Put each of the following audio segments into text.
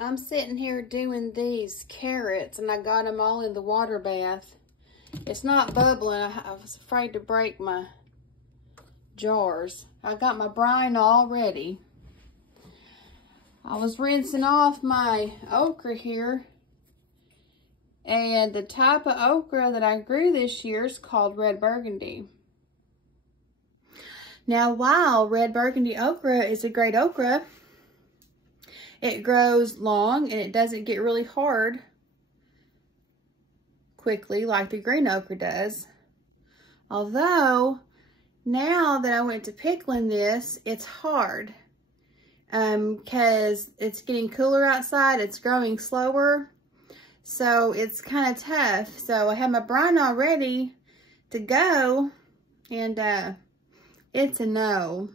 I'm sitting here doing these carrots and I got them all in the water bath. It's not bubbling. I was afraid to break my jars. I got my brine all ready. I was rinsing off my okra here. And the type of okra that I grew this year is called red burgundy. Now, while red burgundy okra is a great okra, it grows long and it doesn't get really hard quickly like the green okra does. Although, now that I went to pickling this, it's hard. Because it's getting cooler outside, it's growing slower. So it's kind of tough. So I have my brine all ready to go, and it's a no.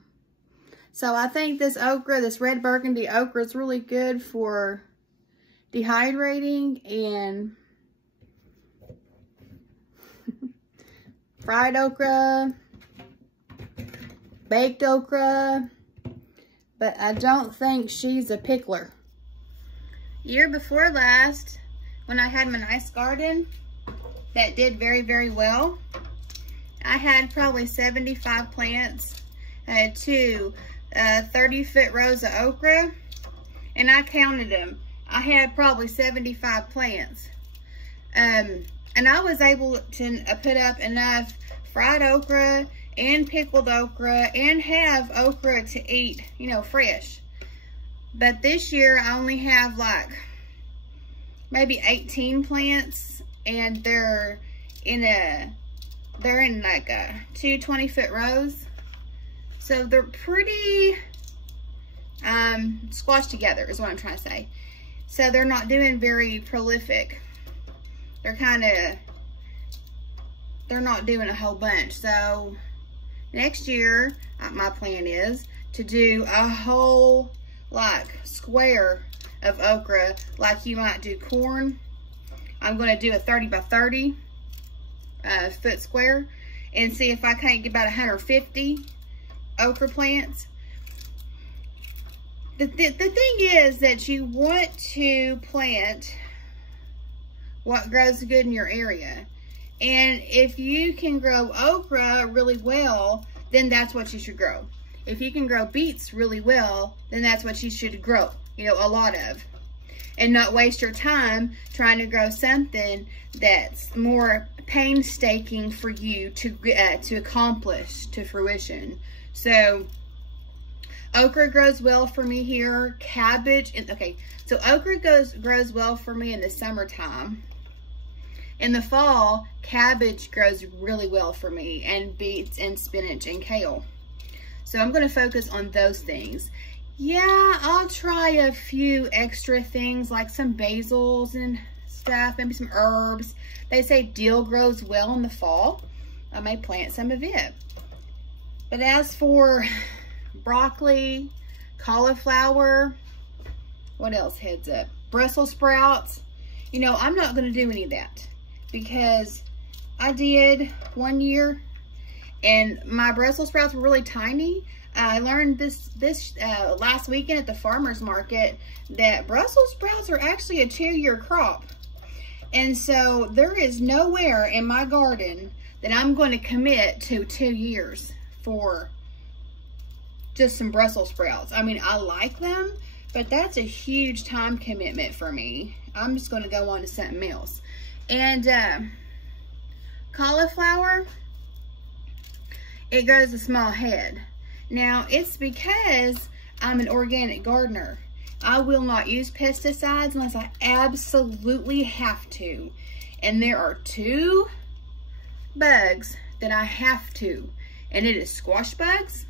So I think this okra, this red burgundy okra, is really good for dehydrating and fried okra, baked okra, but I don't think she's a pickler. Year before last, when I had my nice garden that did very, very well, I had probably 75 plants. I had two 30-foot rows of okra, and I counted them. I had probably 75 plants. And I was able to put up enough fried okra and pickled okra and have okra to eat, you know, fresh. But this year I only have like maybe 18 plants, and they're in like two 20-foot rows. So they're pretty squashed together is what I'm trying to say. So they're not doing very prolific. They're not doing a whole bunch. So next year, my plan is to do a whole like square of okra, like you might do corn. I'm going to do a 30 by 30 foot square and see if I can't get about 150 okra plants. The thing is that you want to plant what grows good in your area. And if you can grow okra really well, then that's what you should grow. If you can grow beets really well, then that's what you should grow, you know, a lot of. And not waste your time trying to grow something that's more painstaking for you to accomplish to fruition. So okra grows well for me here. Cabbage, okay, so okra grows well for me in the summertime. In the fall, cabbage grows really well for me, and beets and spinach and kale. So I'm going to focus on those things. Yeah, I'll try a few extra things like some basils and stuff, maybe some herbs. They say dill grows well in the fall. I may plant some of it. But as for broccoli, cauliflower, what else heads up? Brussels sprouts. You know, I'm not going to do any of that because I did one year and my Brussels sprouts were really tiny. I learned this last weekend at the farmer's market that Brussels sprouts are actually a 2-year crop. And so there is nowhere in my garden that I'm going to commit to 2 years for just some Brussels sprouts. I mean, I like them, but that's a huge time commitment for me. I'm just going to go on to something else. And cauliflower, it grows a small head. Now, it's because I'm an organic gardener. I will not use pesticides unless I absolutely have to. And there are 2 bugs that I have to. And it is squash bugs.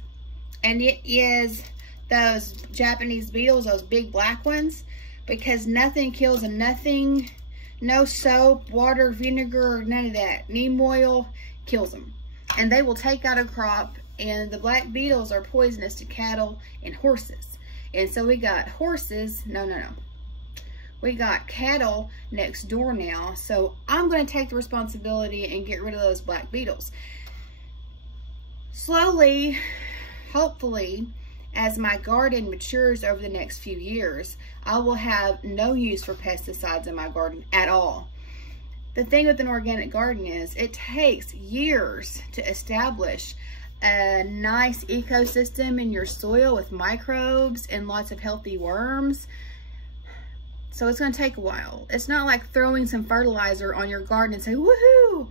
And it is those Japanese beetles, those big black ones. Because nothing kills them. Nothing, no soap, water, vinegar, none of that. Neem oil kills them. And they will take out a crop. And the black beetles are poisonous to cattle and horses. And so we got horses, we got cattle next door now. So I'm going to take the responsibility and get rid of those black beetles. Slowly, hopefully, as my garden matures over the next few years, I will have no use for pesticides in my garden at all. The thing with an organic garden is it takes years to establish a nice ecosystem in your soil with microbes and lots of healthy worms. So it's gonna take a while. It's not like throwing some fertilizer on your garden and say, woohoo,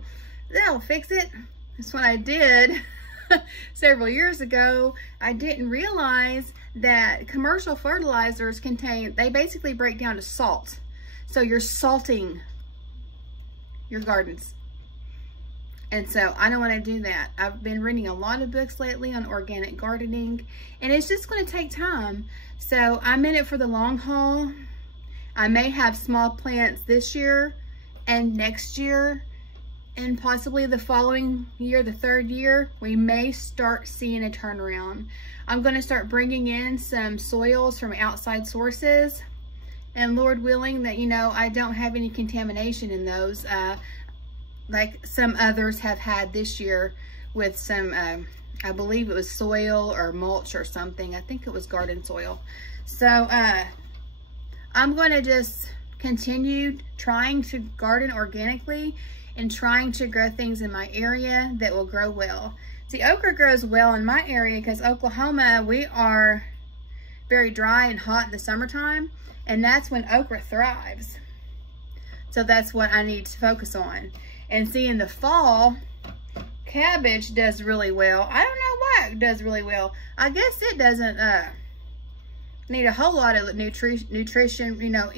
that'll fix it. That's what I did several years ago. I didn't realize that commercial fertilizers they basically break down to salt. So you're salting your gardens. And so I don't want to do that. I've been reading a lot of books lately on organic gardening, and it's just going to take time. So I'm in it for the long haul. I may have small plants this year and next year, and possibly the following year, the third year, we may start seeing a turnaround. I'm going to start bringing in some soils from outside sources, and Lord willing that, you know, I don't have any contamination in those, like some others have had this year with some, I believe it was soil or mulch or something. I think it was garden soil. So I'm going to just continue trying to garden organically and trying to grow things in my area that will grow well. See, okra grows well in my area because Oklahoma, we are very dry and hot in the summertime, and that's when okra thrives. So that's what I need to focus on. And see, in the fall, cabbage does really well. I don't know why it does really well. I guess it doesn't need a whole lot of nutrition. You know,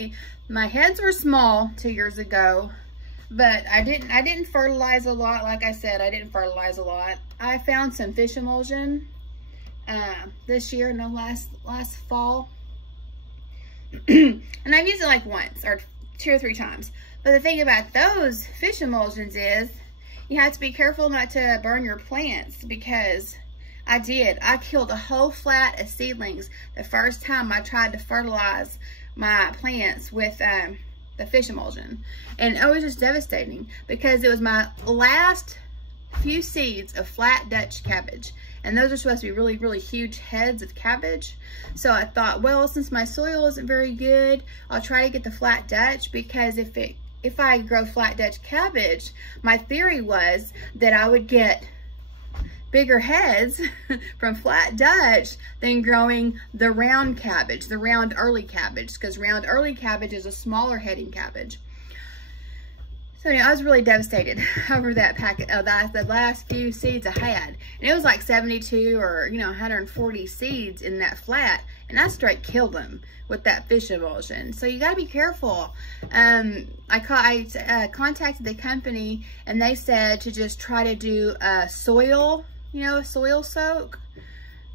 my heads were small 2 years ago, but I didn't fertilize a lot. Like I said, I didn't fertilize a lot. I found some fish emulsion this year, no, last fall. And I've used it like once or 2 or 3 times. But the thing about those fish emulsions is you have to be careful not to burn your plants, because I did. I killed a whole flat of seedlings the first time I tried to fertilize my plants with the fish emulsion. And it was just devastating because it was my last few seeds of flat Dutch cabbage. And those are supposed to be really, really huge heads of cabbage. So I thought, well, since my soil isn't very good, I'll try to get the flat Dutch, because if I grow flat Dutch cabbage, my theory was that I would get bigger heads from flat Dutch than growing the round cabbage, the round early cabbage, because round early cabbage is a smaller heading cabbage. So yeah, I was really devastated over that packet of the last few seeds I had. And it was like 72 or, you know, 140 seeds in that flat. And I straight killed them with that fish emulsion. So you got to be careful. I contacted the company, and they said to just try to do a soil, you know, a soil soak.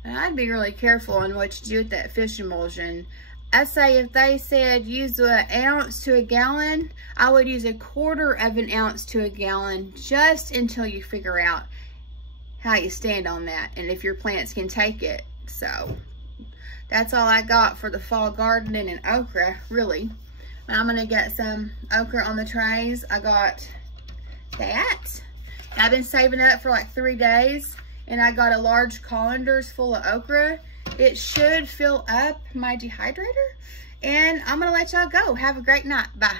And I'd be really careful on what you do with that fish emulsion. I say if they said use an ounce to a gallon, I would use 1/4 of an ounce to a gallon, just until you figure out how you stand on that and if your plants can take it. So that's all I got for the fall gardening and okra, really. I'm gonna get some okra on the trays. I got that. I've been saving up for like 3 days, and I got a large colanders full of okra. It should fill up my dehydrator, and I'm gonna let y'all go. Have a great night. Bye.